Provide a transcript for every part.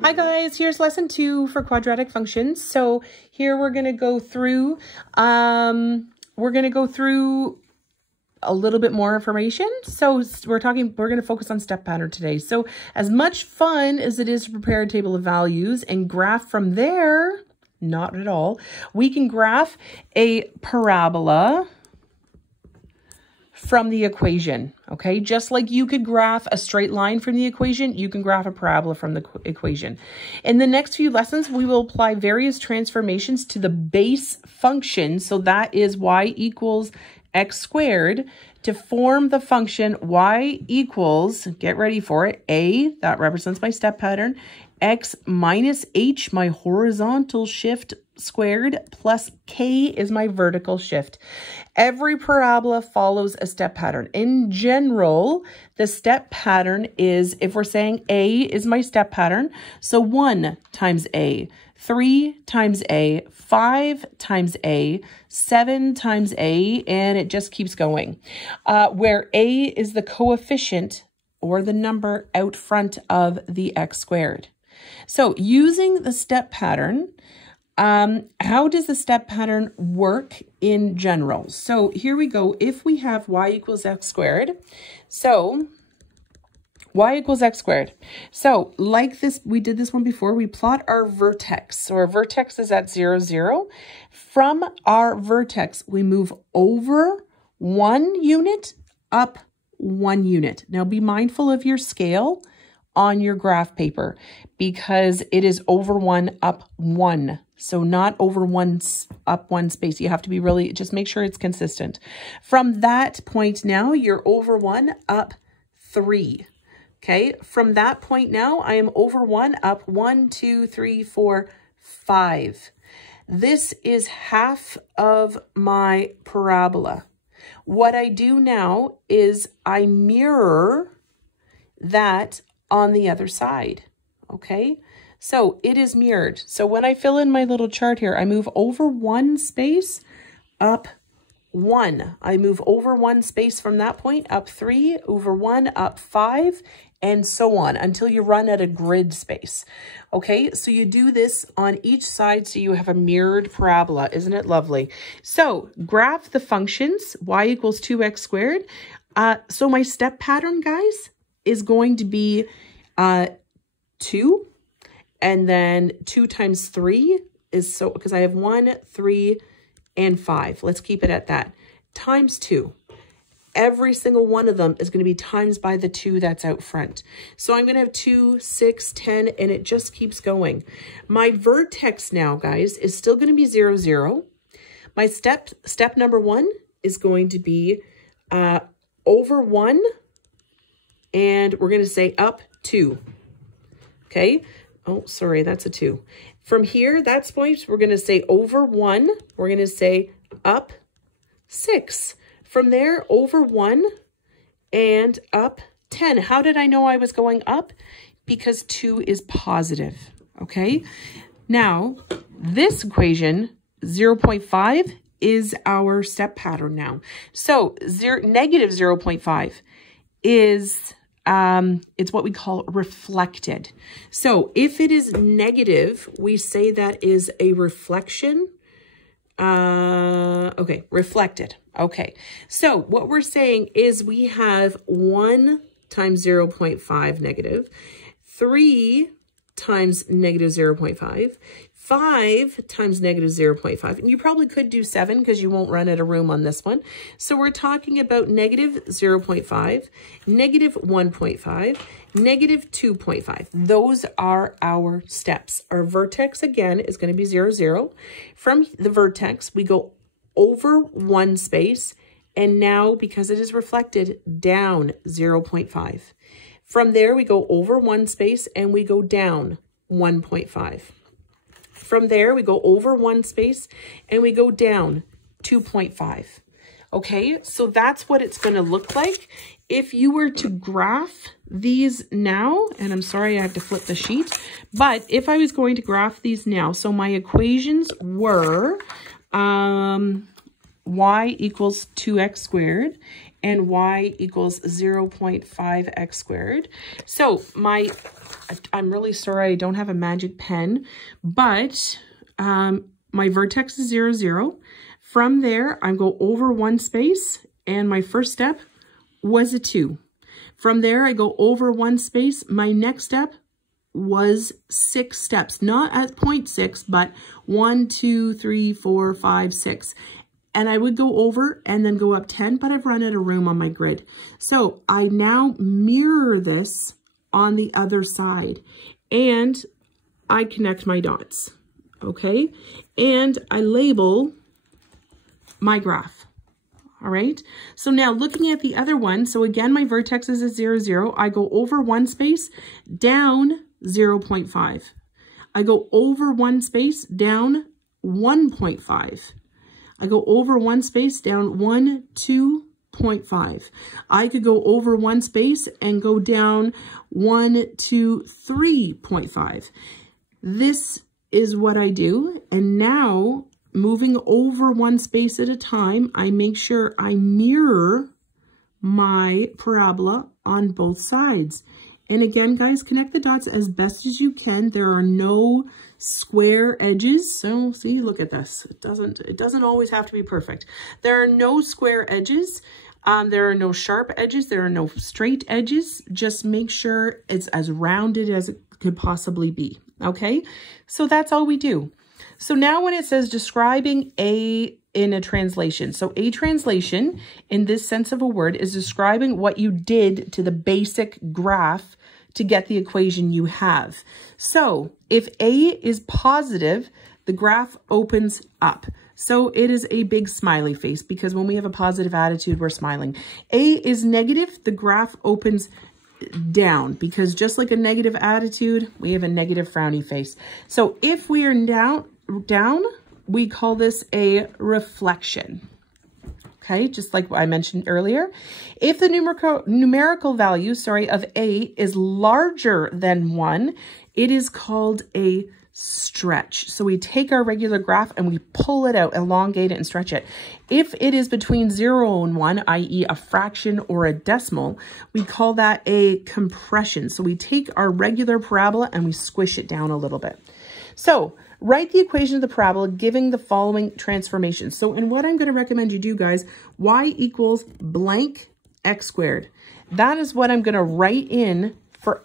Hi guys, here's lesson 2 for quadratic functions. So here we're going to go through a little bit more information. So we're going to focus on step pattern today. So as much fun as it is to prepare a table of values and graph from there, not at all, we can graph a parabola from the equation, okay? Just like you could graph a straight line from the equation, you can graph a parabola from the equation. In the next few lessons, we will apply various transformations to the base function. So that is y equals x squared to form the function y equals, get ready for it, a, that represents my step pattern, x minus h, my horizontal shift squared, plus k is my vertical shift. Every parabola follows a step pattern. In general, the step pattern is, if we're saying a is my step pattern, so 1 times a, 3 times a, 5 times a, 7 times a, and it just keeps going. Where a is the coefficient or the number out front of the x squared. So using the step pattern, how does the step pattern work in general? So here we go. If we have y equals x squared, so y equals x squared. So like this, we did this one before, we plot our vertex. So our vertex is at 0, 0. From our vertex, we move over 1 unit, up 1 unit. Now be mindful of your scale on your graph paper because it is over 1, up 1. So not over 1, up 1 space. You have to be really, just make sure it's consistent. From that point now, you're over 1, up 3. Okay, from that point now, I am over 1, up 1, 2, 3, 4, 5. This is half of my parabola. What I do now is I mirror that on the other side, okay? So it is mirrored. So when I fill in my little chart here, I move over 1 space, up 1. I move over 1 space from that point, up 3, over 1, up 5, and so on until you run out of grid space. Okay, so you do this on each side so you have a mirrored parabola. Isn't it lovely? So graph the functions, y equals 2x squared. So my step pattern, guys, is going to be 2, and then 2 times 3 is, so because I have 1, 3, and 5. Let's keep it at that. Times 2. Every single one of them is going to be times by the 2 that's out front. So I'm going to have 2, 6, 10, and it just keeps going. My vertex now, guys, is still going to be 0, 0. My step number 1 is going to be over 1, and we're going to say up 2. Okay. Oh, sorry, that's a 2. From here, that's point, we're going to say over 1. We're going to say up 6. From there, over 1 and up 10. How did I know I was going up? Because 2 is positive, okay? Now, this equation, 0.5, is our step pattern now. So, negative 0.5 is, it's what we call reflected. So, if it is negative, we say that is a reflection. Okay, reflected. Okay, so what we're saying is we have 1 times 0.5 negative, 3 times negative 0.5, 5 times negative 0.5, and you probably could do 7 because you won't run out of room on this one. So we're talking about negative 0.5, negative 1.5, negative 2.5. Those are our steps. Our vertex, again, is going to be 0, 0. From the vertex, we go over 1 space, and now, because it is reflected, down 0.5. From there, we go over 1 space, and we go down 1.5. From there, we go over 1 space, and we go down 2.5. Okay, so that's what it's going to look like. If you were to graph these now, and I'm sorry I have to flip the sheet, but if I was going to graph these now, so my equations were y equals 2x squared, and y equals 0.5x squared. So I'm really sorry I don't have a magic pen, but my vertex is 0, 0. From there, I go over one space, and my first step was a 2. From there, I go over one space. My next step was 6 steps, not at 0.6, but 1, 2, 3, 4, 5, 6. And I would go over and then go up 10, but I've run out of room on my grid. So I now mirror this on the other side, and I connect my dots, okay? And I label my graph. All right, so now looking at the other one, so again, my vertex is at 0, 0. I go over one space, down 0.5. I go over one space, down 1.5. I go over one space, down 1, 2.5. I could go over one space and go down 1, 2, 3.5. This is what I do, and now moving over one space at a time, I make sure I mirror my parabola on both sides. And again, guys, connect the dots as best as you can. There are no square edges. So see, look at this. It doesn't always have to be perfect. There are no square edges. There are no sharp edges. There are no straight edges. Just make sure it's as rounded as it could possibly be. Okay, so that's all we do. So now when it says describing a in a translation, so a translation in this sense of a word is describing what you did to the basic graph to get the equation you have. So if a is positive, the graph opens up. So it is a big smiley face because when we have a positive attitude, we're smiling. A is negative, the graph opens down because just like a negative attitude, we have a negative frowny face. So if we are down, we call this a reflection. Okay, just like I mentioned earlier. If the numerical value, of A is larger than 1, it is called a stretch. So we take our regular graph and we pull it out, elongate it, and stretch it. If it is between 0 and 1, i.e. a fraction or a decimal, we call that a compression. So we take our regular parabola and we squish it down a little bit. So write the equation of the parabola giving the following transformation. So, and what I'm going to recommend you do, guys, y equals blank x squared. That is what I'm going to write in for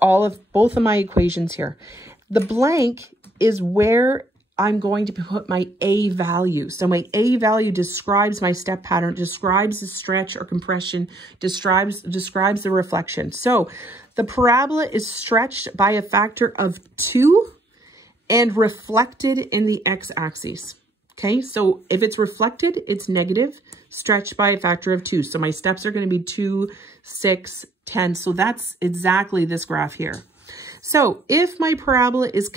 both of my equations here. The blank is where I'm going to put my A value. So my A value describes my step pattern, describes the stretch or compression, describes the reflection. So the parabola is stretched by a factor of 2 and reflected in the x-axis. Okay, so if it's reflected, it's negative, stretched by a factor of 2. So my steps are going to be 2, 6, 10. So that's exactly this graph here. So if my parabola is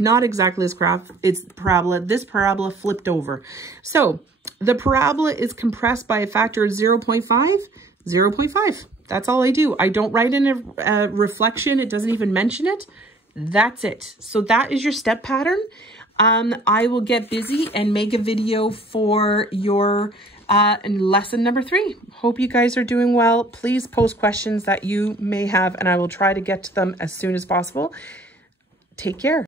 not exactly this graph, it's parabola, this parabola flipped over. So the parabola is compressed by a factor of 0.5, 0.5. That's all I do. I don't write in a reflection. It doesn't even mention it. That's it. So that is your step pattern. I will get busy and make a video for your lesson number 3. Hope you guys are doing well. Please post questions that you may have, and I will try to get to them as soon as possible. Take care.